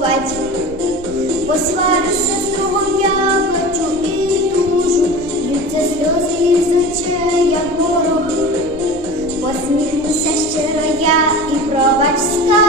сумувати. Посварюся з другом, я плачу і тужу, Лються сльози із очей, як ворог. Посміхнуся щиро я і пробач скажу,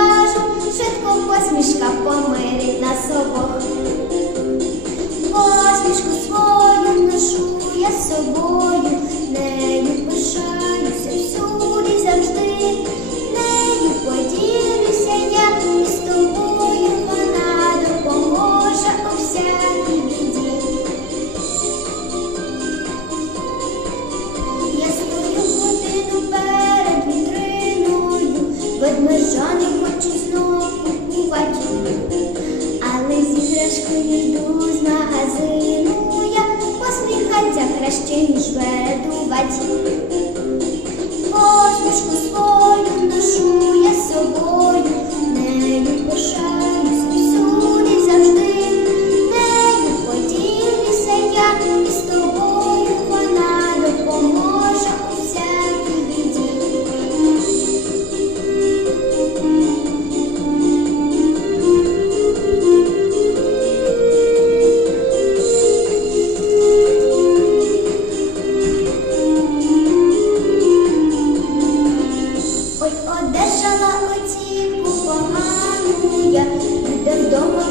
іграшкою йду з магазину я посміхаться краще, ніж ведувати. Посмішку свою собою, Прийде вдома